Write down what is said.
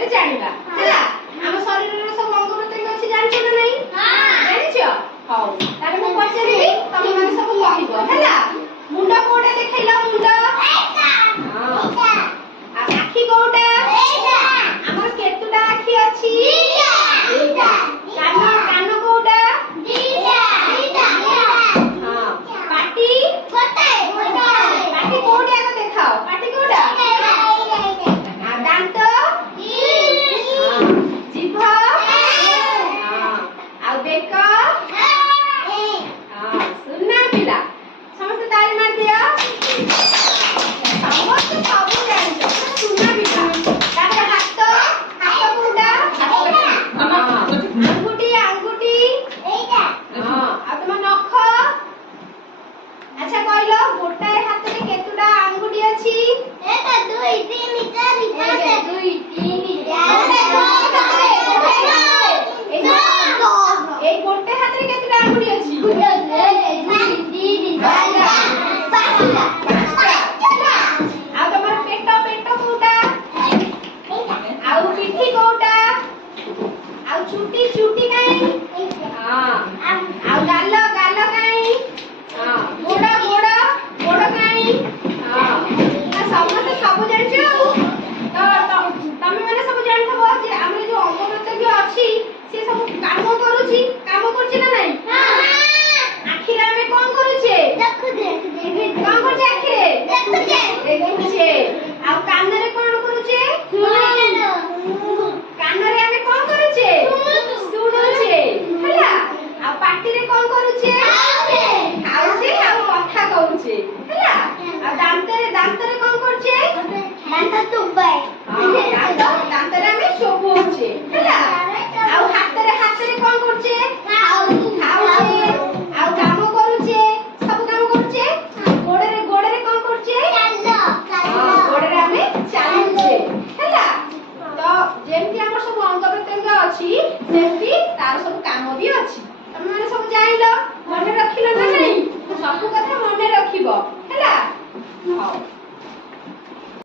ବିଷୟରେ ଜାଣିବା ହେଲା। ଆମ ଶରୀରର ସବୁ ଅଙ୍ଗ ପ୍ରତ୍ୟଙ୍ଗ ଅଛି ଜାଣିଛ ନା ନାହିଁ? ଜାଣିଛ? ହଉ ତାହେଲେ ମୁଁ ପଚାରିବି ତମେ ମାନେ ସବୁ କହିବ ହେଲା। ମୁଣ୍ଡ କୋଉଟା ଦେଖେଇଲ? ମୁଣ୍ଡ ଆଖି କୋଉଟା? ଆମର କେତୁଟା ଆଖି ଅଛି? କାନ କାନ କୋଉଟା? ପାଟି ପାଟି କୋଉଠି ଆଗ ଦେଖାଅ? ପାଟି କୋଉଟା? ଦାନ୍ତ ଜିଭ ଆଉ ବେକ ସୁନା ପିଲା ସମସ୍ତେ ତାଳି ମାରି ଦିଅ। ସମସ୍ତେ ସବୁ ଜାଣିଛ ସୁନା ପିଲା। ତାପରେ ହାତ ହାତ କୋଉଟା? ଆଙ୍ଗୁଠି ଆଙ୍ଗୁଠି ଆଉ ତମ ନଖ। ଆଚ୍ଛା କହିଲ ଗୋଟାଏ ହାତରେ କେତୁଟା ଆଙ୍ଗୁଠି ଅଛି? 1 2 3 4 5 2 3 এই ଗୋଟେ ହାତରେ କେତେଟା ଆଙ୍ଗୁଠି ଅଛି? 2 3 4 ଆଉ ତମର ପେଟ ପେଟ କୋଉଟା? ଆଉ ପିଠି କୋଉଟା? ଆଉ ଚୁଟି ଚୁଟି କାଇଁ? ଆଉ ଗାଲ ଗାଲ କାଇଁ? ଗୋଡ ଗୋଡ ଗୋଡ କାଇଁ? ସମସ୍ତେ ସବୁ ଜାଣିଛ। ତମେ ମାନେ ସବୁ ଜାଣିଥିବ ଯେ ଆମର ଯୋଉ ଅଙ୍ଗ ପ୍ରତ୍ୟଙ୍ଗ ଅଛି ସେ ସବୁ କାମ କରୁଛି ନା ନାଇଁ? ଆଖିରେ ଆମେ କଣ କରୁଛେ? କଣ କରୁଛେ ଆଖିରେ? ଦେଖୁଛେ। ଆଉ କାନରେ କଣ କରୁଛେ? କାନରେ ଆମେ କଣ କରୁଛେ? ଶୁଣୁଛେ ହେଲା। ଆଉ ପାଟିରେ କଣ କରୁଛେ? ଖାଉଛେ ଆଉ କଥା କହୁଛେ ହେଲା। ଆଉ ଦାନ୍ତରେ ଦାନ୍ତରେ କଣ କରୁଛେ? ଦାନ୍ତରେ ଆମେ ଚୋବଉଛେ ହେଲା। ଆଉ ହାତରେ ହାତରେ କଣ କରୁଛେ? ଖାଉଛେ ଆଉ କାମ କରୁଛେ ସବୁ କାମ କରୁଛେ। ଗୋଡରେ ଗୋଡରେ କଣ କରୁଛେ? ଗୋଡରେ ଆମେ ଚାଲୁଛେ ହେଲା। ତ ଯେମିତି ଆମର ସବୁ ଅଙ୍ଗ ପ୍ରତ୍ୟଙ୍ଗ ଅଛି ସେମିତି ତାର ସବୁ କାମ ବି ଅଛି। ତମେ ମାନେ ସବୁ ଜାଣିଲ ମନେ ରଖିଲ ନା ନାହିଁ? ସବୁ କଥା ମନେ ରଖିବ ହେଲା। ହଉ।